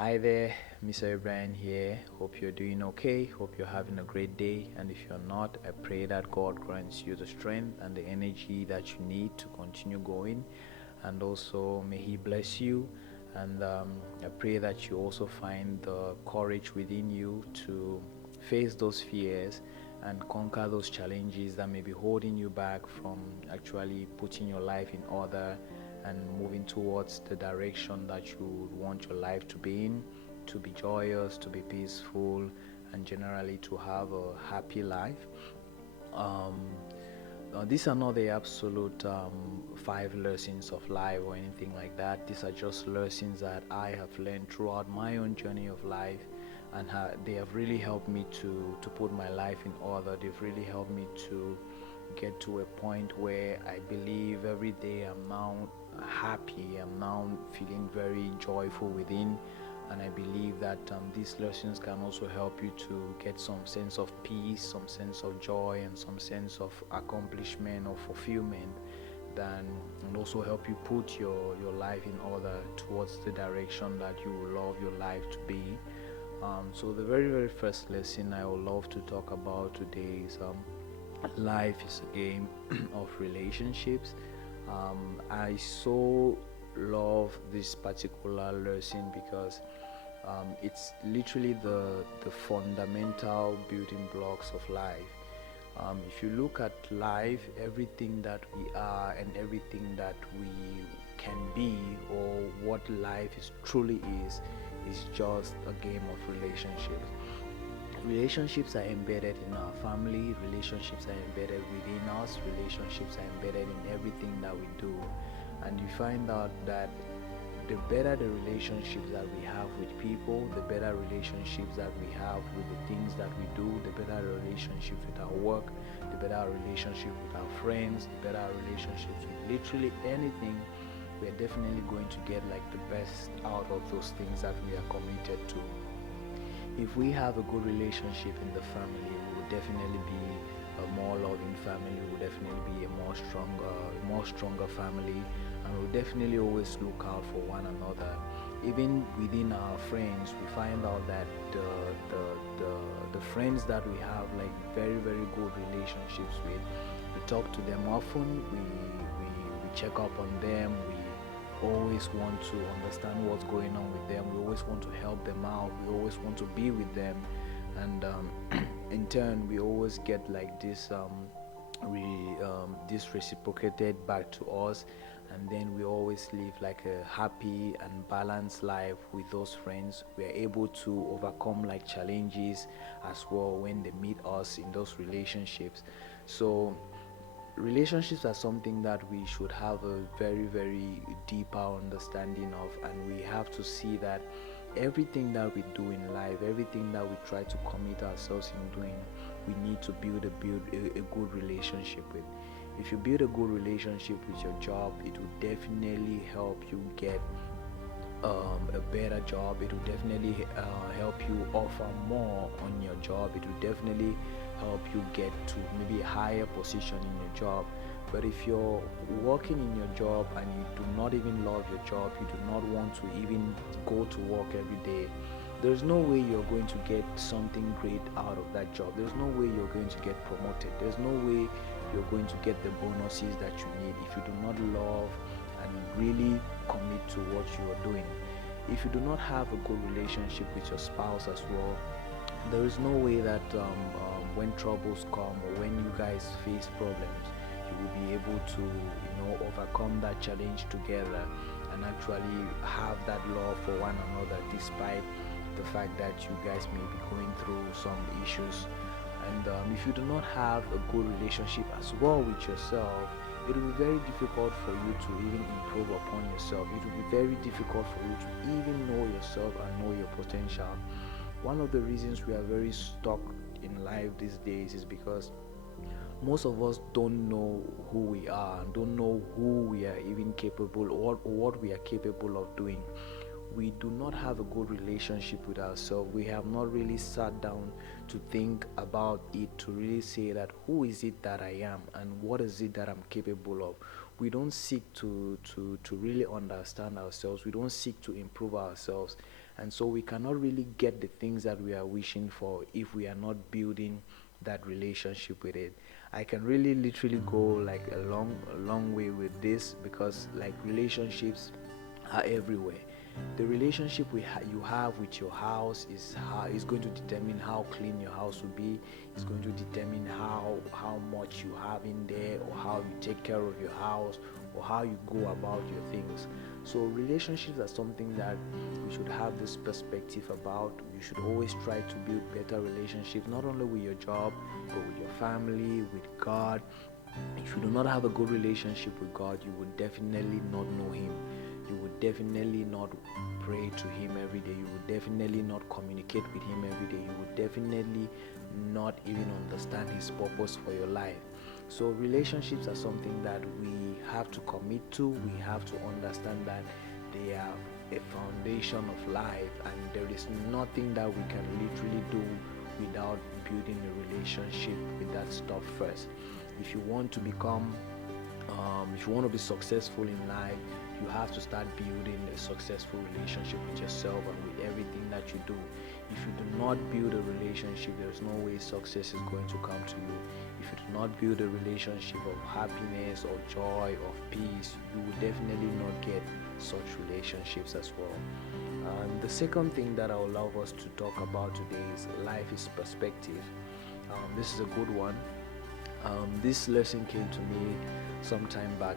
Hi there, Mr. O'Brien here. Hope you're doing okay. Hope you're having a great day. And if you're not, I pray that God grants you the strength and the energy that you need to continue going. And also, may He bless you. And I pray that you also find the courage within you to face those fears and conquer those challenges that may be holding you back from actually putting your life in order and moving towards the direction that you want your life to be in, to be joyous, to be peaceful, and generally to have a happy life. Um, these are not the absolute five lessons of life or anything like that. These are just lessons that I have learned throughout my own journey of life, and they have really helped me to put my life in order. They've really helped me to get to a point where I believe every day I'm now happy, I'm now feeling very joyful within, and I believe that these lessons can also help you to get some sense of peace, some sense of joy, and some sense of accomplishment or fulfillment. Then, and also help you put your life in order towards the direction that you would love your life to be. So the very first lesson I would love to talk about today is life is a game of relationships. I so love this particular lesson because it's literally the fundamental building blocks of life. If you look at life, everything that we are and everything that we can be, or what life is truly is just a game of relationships. Relationships are embedded in our family, relationships are embedded within us, relationships are embedded in everything that we do. And you find out that the better the relationships that we have with people, the better relationships that we have with the things that we do, the better relationships with our work, the better relationship with our friends, the better relationships with literally anything, we're definitely going to get like the best out of those things that we are committed to. If we have a good relationship in the family, we will definitely be a more loving family. We will definitely be a more stronger family, and we'll definitely always look out for one another. Even within our friends, we find out that the friends that we have like very good relationships with, we talk to them often. We check up on them. We always want to understand what's going on with them. We always want to help them out. We always want to be with them, and in turn, we always get like this reciprocated back to us, and then we always live like a happy and balanced life with those friends. We are able to overcome like challenges as well when they meet us in those relationships. So relationships are something that we should have a very deeper understanding of, and we have to see that everything that we do in life, everything that we try to commit ourselves in doing, we need to build a good relationship with. If you build a good relationship with your job, it will definitely help you get a better job. It will definitely help you offer more on your job. It will definitely help you get to maybe a higher position in your job. But if you're working in your job and you do not even love your job, you do not want to even go to work every day, there's no way you're going to get something great out of that job. There's no way you're going to get promoted. There's no way you're going to get the bonuses that you need if you do not love and really commit to what you are doing. If you do not have a good relationship with your spouse as well, there is no way that when troubles come or when you guys face problems, you will be able to overcome that challenge together and actually have that love for one another despite the fact that you guys may be going through some issues. And if you do not have a good relationship as well with yourself, it will be very difficult for you to even improve upon yourself. It will be very difficult for you to even know yourself and know your potential. One of the reasons we are very stuck in life these days is because most of us don't know who we are and don't know who we are even capable, or what we are capable of doing. We do not have a good relationship with ourselves. We have not really sat down to think about it, to really say that who is it that I am and what is it that I'm capable of. We don't seek to really understand ourselves. We don't seek to improve ourselves. And so we cannot really get the things that we are wishing for if we are not building that relationship with it. I can really literally go like a long way with this, because like relationships are everywhere. The relationship you have with your house is going to determine how clean your house will be. It's going to determine how much you have in there, or how you take care of your house, or how you go about your things. So relationships are something that we should have this perspective about. You should always try to build better relationships, not only with your job, but with your family, with God. If you do not have a good relationship with God, you will definitely not know Him. You would definitely not pray to Him every day. You would definitely not communicate with Him every day. You would definitely not even understand His purpose for your life. So relationships are something that we have to commit to. We have to understand that they are a foundation of life, and there is nothing that we can literally do without building a relationship with that stuff first. If you want to become if you want to be successful in life, you have to start building a successful relationship with yourself and with everything that you do. If you do not build a relationship, there's no way success is going to come to you. If you do not build a relationship of happiness or joy, of peace, you will definitely not get such relationships as well. And the second thing that I would love us to talk about today is life is perspective. This is a good one. This lesson came to me sometime back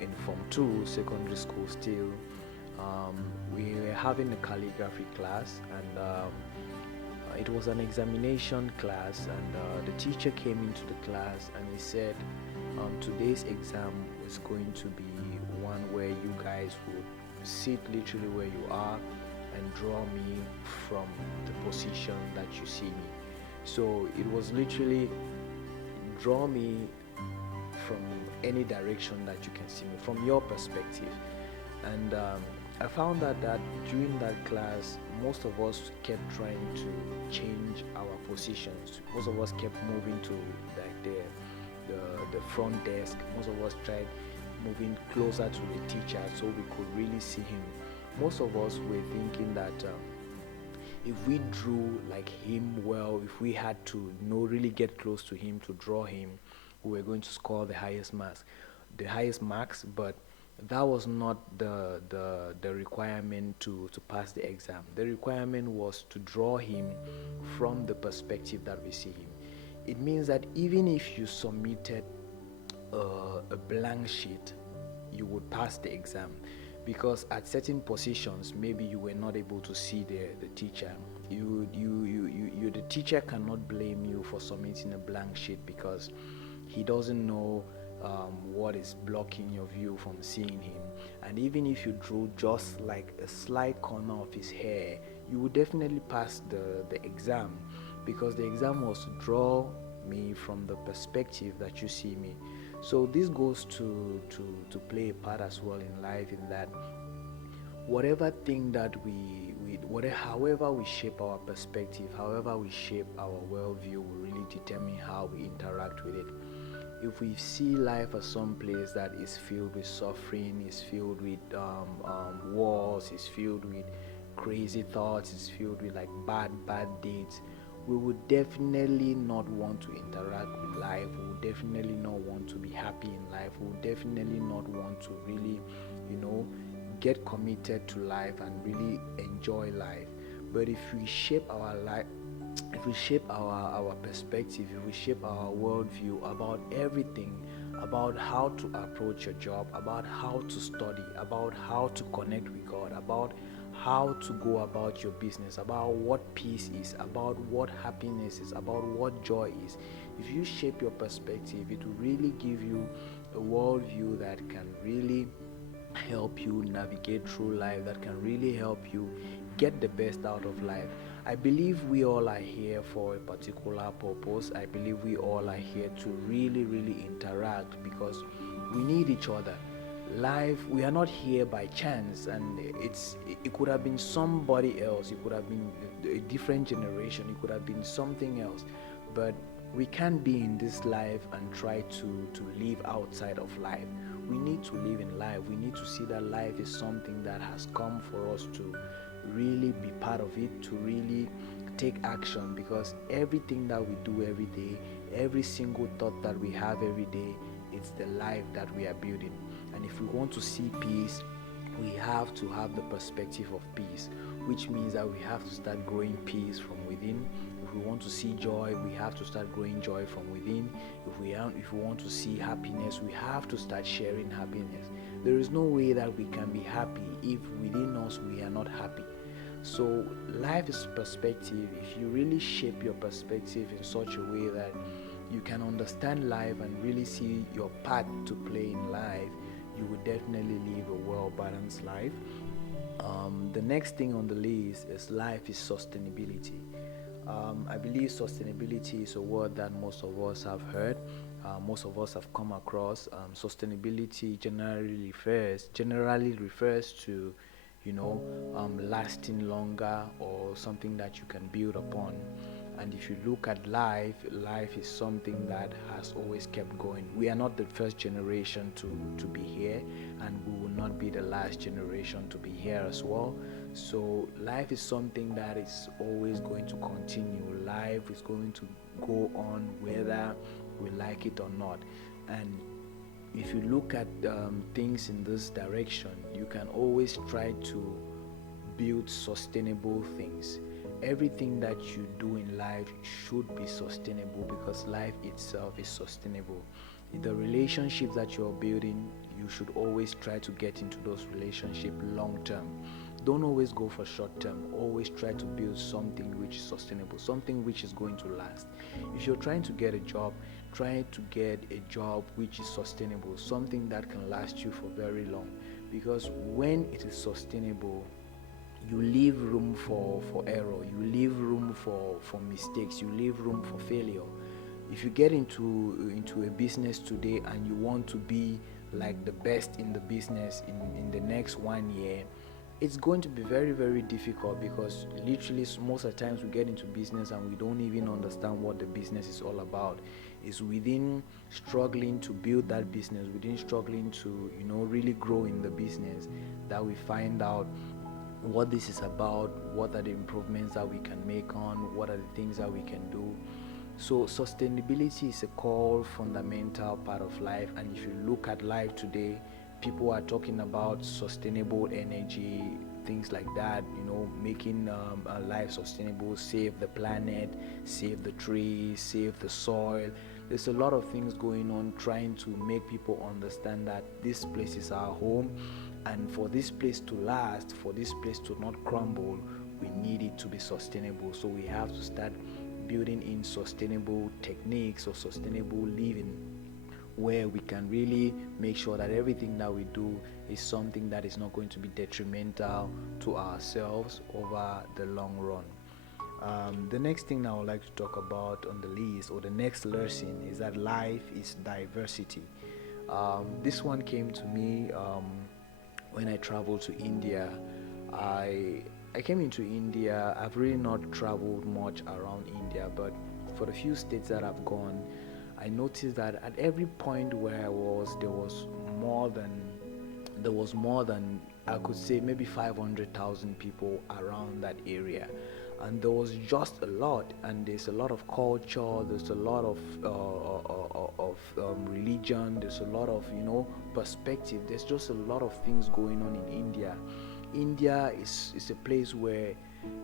in Form 2, secondary school still. We were having a calligraphy class, and it was an examination class, and the teacher came into the class and he said, today's exam is going to be one where you guys would sit literally where you are and draw me from the position that you see me. So it was literally draw me from any direction that you can see me, from your perspective. And I found that during that class, most of us kept trying to change our positions. Most of us kept moving to like the front desk. Most of us tried moving closer to the teacher so we could really see him. Most of us were thinking that if we drew like him well, if we had to really get close to him to draw him, we were going to score the highest marks. But that was not the requirement to pass the exam. The requirement was to draw him from the perspective that we see him. It means that even if you submitted a blank sheet, you would pass the exam, because at certain positions maybe you were not able to see the teacher. The teacher cannot blame you for submitting a blank sheet, because he doesn't know what is blocking your view from seeing him. And even if you drew just like a slight corner of his hair, you would definitely pass the exam, because the exam was to draw me from the perspective that you see me. So this goes to play a part as well in life, in that whatever thing that however we shape our perspective, however we shape our worldview, will really determine how we interact with it. If we see life as some place that is filled with suffering, is filled with wars, is filled with crazy thoughts, is filled with like bad deeds, we would definitely not want to interact with life. We would definitely not want to be happy in life. We would definitely not want to really, get committed to life and really enjoy life. But if we shape our life, if we shape our perspective, if we shape our worldview about everything, about how to approach your job, about how to study, about how to connect with God, about how to go about your business, about what peace is, about what happiness is, about what joy is, if you shape your perspective, it will really give you a worldview that can really help you navigate through life, that can really help you get the best out of life. I believe we all are here for a particular purpose. I believe we all are here to really interact, because we need each other. Life, we are not here by chance, and it could have been somebody else, it could have been a different generation, it could have been something else, but we can't be in this life and try to live outside of life. We need to live in life. We need to see that life is something that has come for us to really be part of it, to really take action, because everything that we do every day, every single thought that we have every day, it's the life that we are building. And if we want to see peace, we have to have the perspective of peace, which means that we have to start growing peace from within. If we want to see joy, we have to start growing joy from within. If we want to see happiness, we have to start sharing happiness. There is no way that we can be happy if within us we are not happy. So life is perspective. If you really shape your perspective in such a way that you can understand life and really see your part to play in life, you will definitely live a well-balanced life. The next thing on the list is life is sustainability. I believe sustainability is a word that most of us have heard, most of us have come across. Sustainability generally refers to, lasting longer, or something that you can build upon. And if you look at life, life is something that has always kept going. We are not the first generation to be here, and we will not be the last generation to be here as well. So life is something that is always going to continue. Life is going to go on whether we like it or not. And if you look at things in this direction, you can always try to build sustainable things. Everything that you do in life should be sustainable, because life itself is sustainable. The relationships that you're building, you should always try to get into those relationships long term. Don't always go for short term. Always try to build something which is sustainable, something which is going to last. If you're trying to get a job, try to get a job which is sustainable, something that can last you for very long. Because when it is sustainable, you leave room for error, you leave room for mistakes, you leave room for failure. If you get into a business today and you want to be like the best in the business in the next 1 year, it's going to be very, very difficult, because literally most of the times we get into business and we don't even understand what the business is all about. It's within struggling to build that business, within struggling to really grow in the business, that we find out what this is about, what are the improvements that we can make on, what are the things that we can do. So sustainability is a core fundamental part of life. And if you look at life today, people are talking about sustainable energy, things like that, making life sustainable, save the planet, save the trees, save the soil. There's a lot of things going on trying to make people understand that this place is our home, and for this place to last, for this place to not crumble, we need it to be sustainable. So we have to start building in sustainable techniques or sustainable living, where we can really make sure that everything that we do is something that is not going to be detrimental to ourselves over the long run. The next thing I would like to talk about on the list, or the next lesson, is that life is diversity. This one came to me when I traveled to India. I came into India. I've really not traveled much around India, but for the few states that I've gone, I noticed that at every point where I was, there was more than I could say maybe 500,000 people around that area, and there was just a lot. And there's a lot of culture, there's a lot of religion, there's a lot of perspective. There's just a lot of things going on in India. India is a place where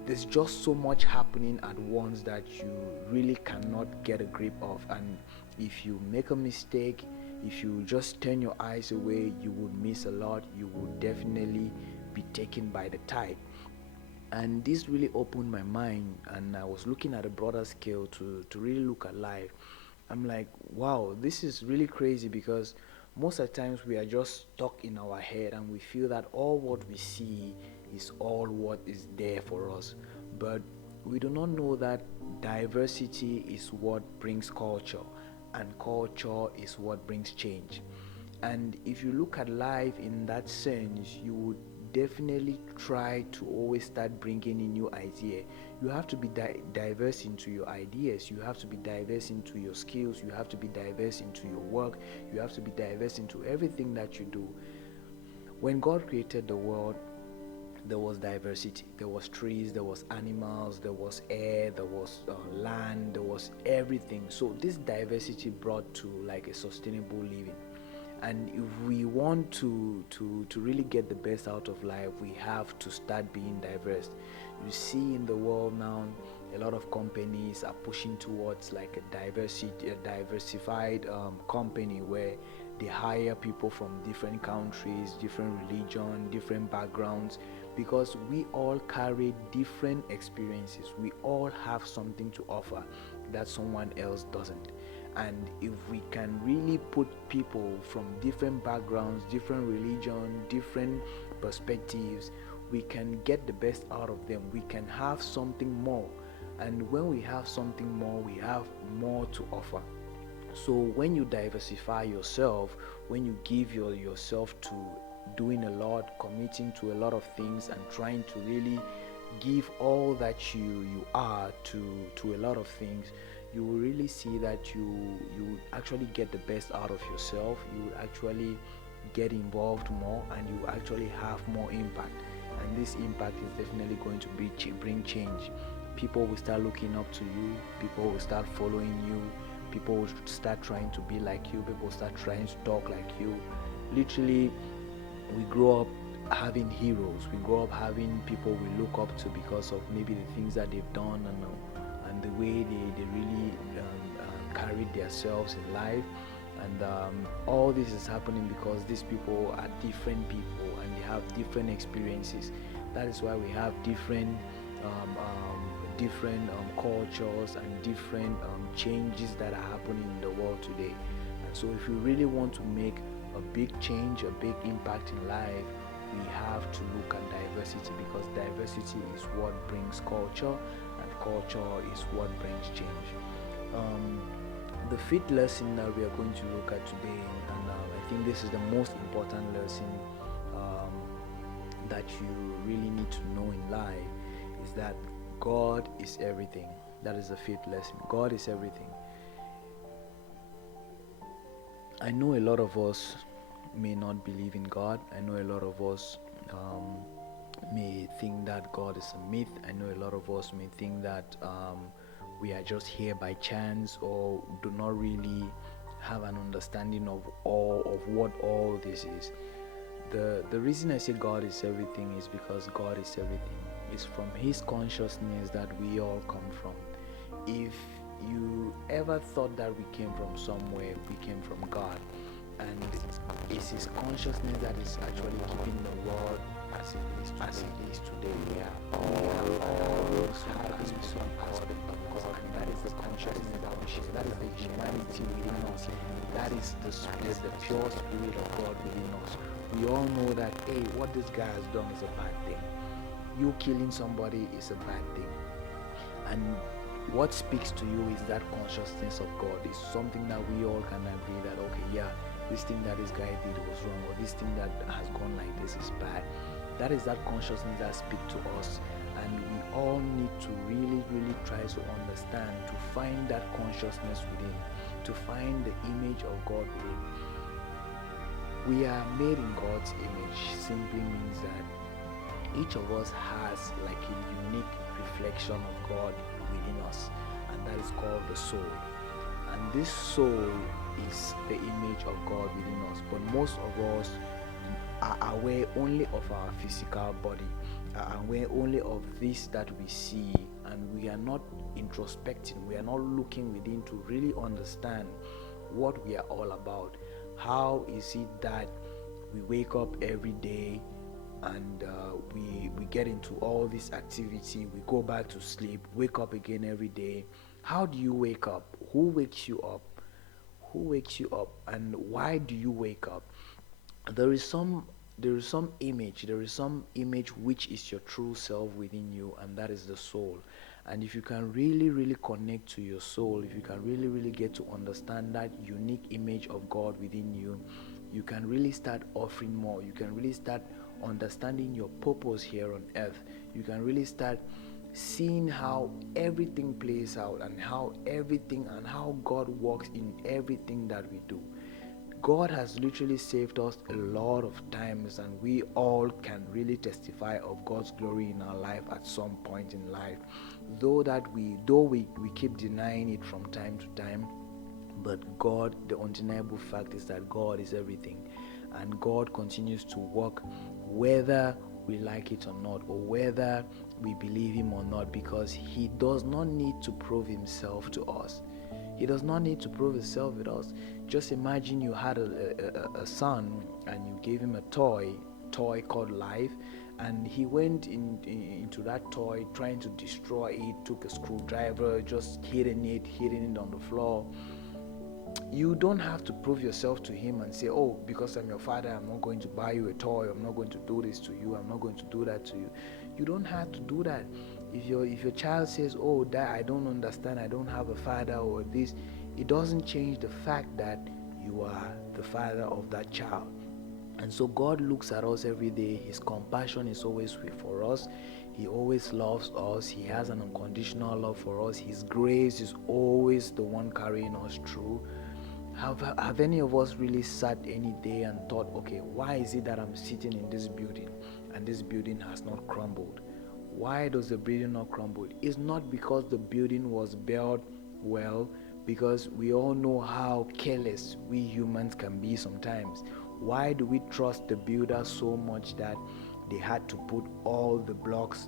there's just so much happening at once that you really cannot get a grip of. And if you make a mistake, if you just turn your eyes away, you would miss a lot. You would definitely be taken by the tide. And this really opened my mind, and I was looking at a broader scale to really look at life. I'm like, wow, this is really crazy, because most of the times we are just stuck in our head and we feel that all what we see is all what is there for us. But we do not know that diversity is what brings culture, and culture is what brings change. And if you look at life in that sense, you would definitely try to always start bringing in new idea. You have to be diverse into your ideas, you have to be diverse into your skills, you have to be diverse into your work, you have to be diverse into everything that you do. When God created the world, there was diversity. There was trees, there was animals, there was air, there was land, there was everything. So this diversity brought to like a sustainable living. And if we want to really get the best out of life, we have to start being diverse. You see in the world now, a lot of companies are pushing towards like a diversified company where they hire people from different countries, different religion, different backgrounds, because we all carry different experiences. We all have something to offer that someone else doesn't. And if we can really put people from different backgrounds, different religion, different perspectives, we can get the best out of them. We can have something more. And when we have something more, we have more to offer. So when you diversify yourself, when you give yourself to doing a lot, committing to a lot of things, and trying to really give all that you are to a lot of things, you will really see that you actually get the best out of yourself. You will actually get involved more, and you actually have more impact. And this impact is definitely going to bring change. People will start looking up to you. People will start following you. People will start trying to be like you. People start trying to talk like you. Literally, we grow up having heroes. We grow up having people we look up to because of maybe the things that they've done, and the way they really carried themselves in life. And all this is happening because these people are different people and they have different experiences. That is why we have different cultures and different changes that are happening in the world today. And so if we really want to make a big change, a big impact in life, we have to look at diversity, because diversity is what brings culture, and culture is what brings change. The fifth lesson that we are going to look at today, and I think this is the most important lesson that you really need to know in life, is that God is everything. That is the fifth lesson. God is everything. I know a lot of us may not believe in God. I know a lot of us may think that God is a myth. I know a lot of us may think that we are just here by chance, or do not really have an understanding of what all this is. The reason I say God is everything is because God is everything. It's from His consciousness that we all come from. If you ever thought that we came from somewhere, we came from God. And it's His consciousness that is actually keeping the world as it is today. We are always having some aspect of God, and that is the consciousness that we share. That is the humanity within us. That is the pure spirit of God within us. We all know that, hey, what this guy has done is a bad thing. You killing somebody is a bad thing. And what speaks to you is that consciousness of God. Is something that we all can agree that, okay, yeah, this thing that this guy did was wrong, or this thing that has gone like this is bad. That is that consciousness that speaks to us, and we all need to really, really try to understand, to find that consciousness within, to find the image of God within. We are made in God's image simply means that each of us has like a unique reflection of God within us, and that is called the soul. And this soul is the image of God within us, but most of us are aware only of our physical body, are aware only of this that we see, and we are not introspecting, we are not looking within to really understand what we are all about. How is it that we wake up every day and we get into all this activity, we go back to sleep, wake up again every day? How do you wake up? Who wakes you up? Who wakes you up, and why do you wake up? There is some image which is your true self within you, and that is the soul. And if you can really, really connect to your soul, if you can really, really get to understand that unique image of God within you, you can really start offering more. You can really start understanding your purpose here on earth. You can really start seeing how everything plays out, and how God works in everything that we do. God has literally saved us a lot of times, and we all can really testify of God's glory in our life at some point in life. Though we keep denying it from time to time, but God, the undeniable fact is that God is everything, and God continues to work whether we like it or not, or whether we believe Him or not, because He does not need to prove Himself to us. He does not need to prove Himself with us. Just imagine you had a son and you gave him a toy called life, and he went into that toy trying to destroy it, took a screwdriver, just hitting it on the floor. You don't have to prove yourself to him and say, oh, because I'm your father, I'm not going to buy you a toy, I'm not going to do this to you, I'm not going to do that to you. You don't have to do that. If your child says, oh, Dad, I don't understand, I don't have a father, or this, it doesn't change the fact that you are the father of that child. And so God looks at us every day. His compassion is always for us. He always loves us. He has an unconditional love for us. His grace is always the one carrying us through. Have any of us really sat any day and thought, okay, why is it that I'm sitting in this building and this building has not crumbled? Why does the building not crumble? It's not because the building was built well, because we all know how careless we humans can be sometimes. Why do we trust the builder so much that they had to put all the blocks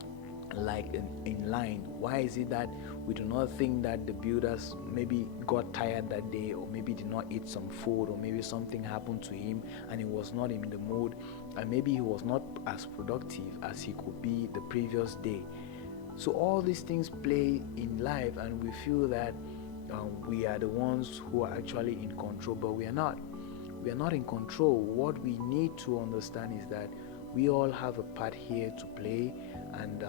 like in line? Why is it that we do not think that the builders maybe got tired that day, or maybe did not eat some food, or maybe something happened to him and he was not in the mood, and maybe he was not as productive as he could be the previous day? So all these things play in life, and we feel that we are the ones who are actually in control, but we are not. We are not in control. What we need to understand is that we all have a part here to play, and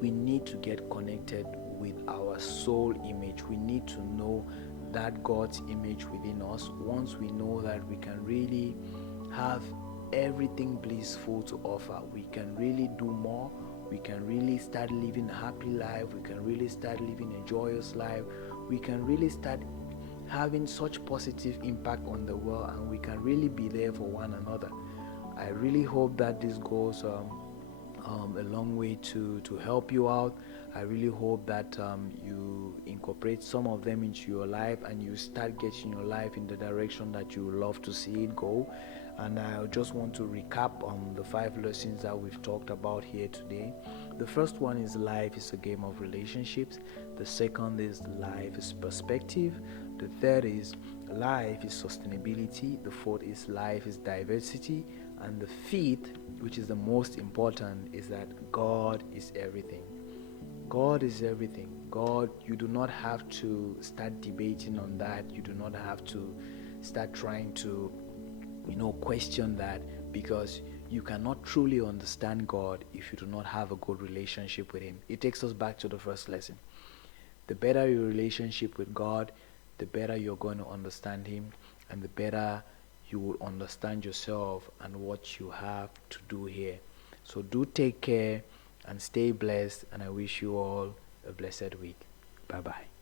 we need to get connected with our soul image. We need to know that God's image within us. Once we know that, we can really have everything blissful to offer. We can really do more. We can really start living a happy life. We can really start living a joyous life. We can really start having such positive impact on the world, and we can really be there for one another. I really hope that this goes a long way to help you out. I really hope that you incorporate some of them into your life, and you start getting your life in the direction that you love to see it go. And I just want to recap on the 5 lessons that we've talked about here today. The first one is life is a game of relationships. The second is life is perspective. The third is life is sustainability. The fourth is life is diversity. And the fifth, which is the most important, is that God is everything. God is everything. God, you do not have to start debating on that. You do not have to start trying to, question that, because you cannot truly understand God if you do not have a good relationship with Him. It takes us back to the first lesson. The better your relationship with God, the better you're going to understand Him, and the better you will understand yourself and what you have to do here. So do take care and stay blessed, and I wish you all a blessed week. Bye bye.